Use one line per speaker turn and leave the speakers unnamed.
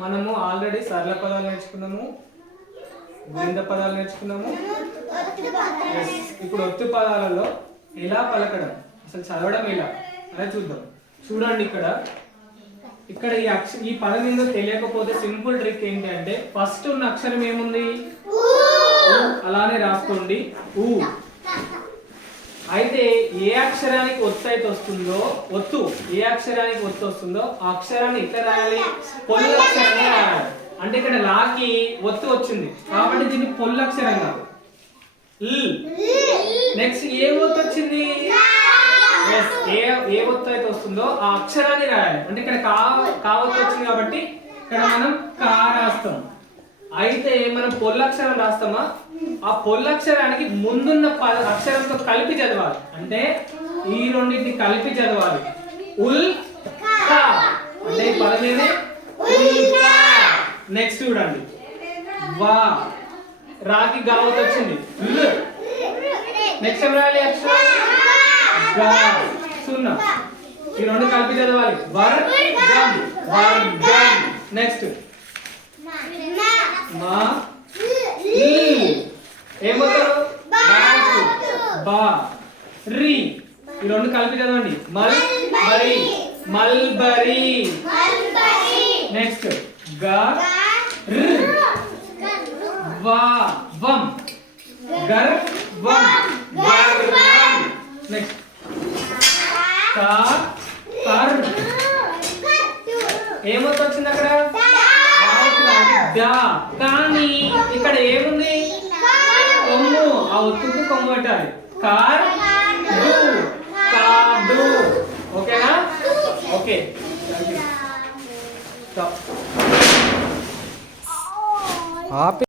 మనము ఆల్రెడీ సరళ పదాలు నేర్చుకున్నాము బృంద పదాలు నేర్చుకున్నాము. ఇప్పుడు ఒత్తు పదాలలో ఎలా పలకడం? అసలు చదవడం ఎలా? అనేది చూద్దాం. చూడండి ఇక్కడ. ఇక్కడ ఈ అక్ష ఈ పదం ఏదో తెలియకపోతే సింపుల్ ట్రిక్ ఏంటి అంటే ఫస్ట్ ఉన్న అక్షరం ఏముంది? అలానే రాసుకోండి. ఊ. అయితే ఏ అక్షరానికి ఒత్తు అయితే వస్తుందో ఒత్తు ఏ అక్షరానికి ఒత్తు వస్తుందో ఆ అక్షరాన్ని ఇట్లా రాయాలి? పొల్లు అక్షరంగా రాయాలి. అంటే ఇక్కడ లాకి ఒత్తు వచ్చింది. కాబట్టి దీన్ని పొల్లు అక్షరం కాదు నెక్స్ట్ ఏ ఒత్తు వచ్చింది? ఏ ఏ ఒత్తు అయితే వస్తుందో ఆ అక్షరాన్ని రాయాలి. అంటే ఇక్కడ కా కావచ్చు వచ్చింది కాబట్టి ఇక్కడ మనం కా రాస్తాం. అయితే మనం పొల్లక్షరం రాస్తామా? ఆ పొల్లక్షరానికి ముందున్న అక్షరంతో కలిపి చదవాలి. అంటే ఈ రెండింటిని కలిపి చదవాలి. ఉల్ అంటే ఈ పదం ఏది? నెక్స్ట్ చూడండి. వా. రాకి గావత్ వచ్చింది నెక్స్ట్ ఏం రాయాలి అక్షరం? గా. సున్నా. ఈ రెండు కలిపి చదవాలి. వర్. గమ్. వర్ గమ్. నెక్స్ట్ మా ఏమవుతారు బా. రి. ఈ రెండు కలిపి చదవండి. Mulberry. మల్బరి. నెక్స్ట్. గ. వా వం. గర్ వం గర్వం. నెక్స్ట్. కా. కర్. వచ్చింది అక్కడ కానీ ఇక్కడ ఏముంది? కొమ్ము. ఆ ఒత్తుకు కొమ్ము పెట్టాలి కార్ డు. ఓకేనా? ఓకే.
ఆపి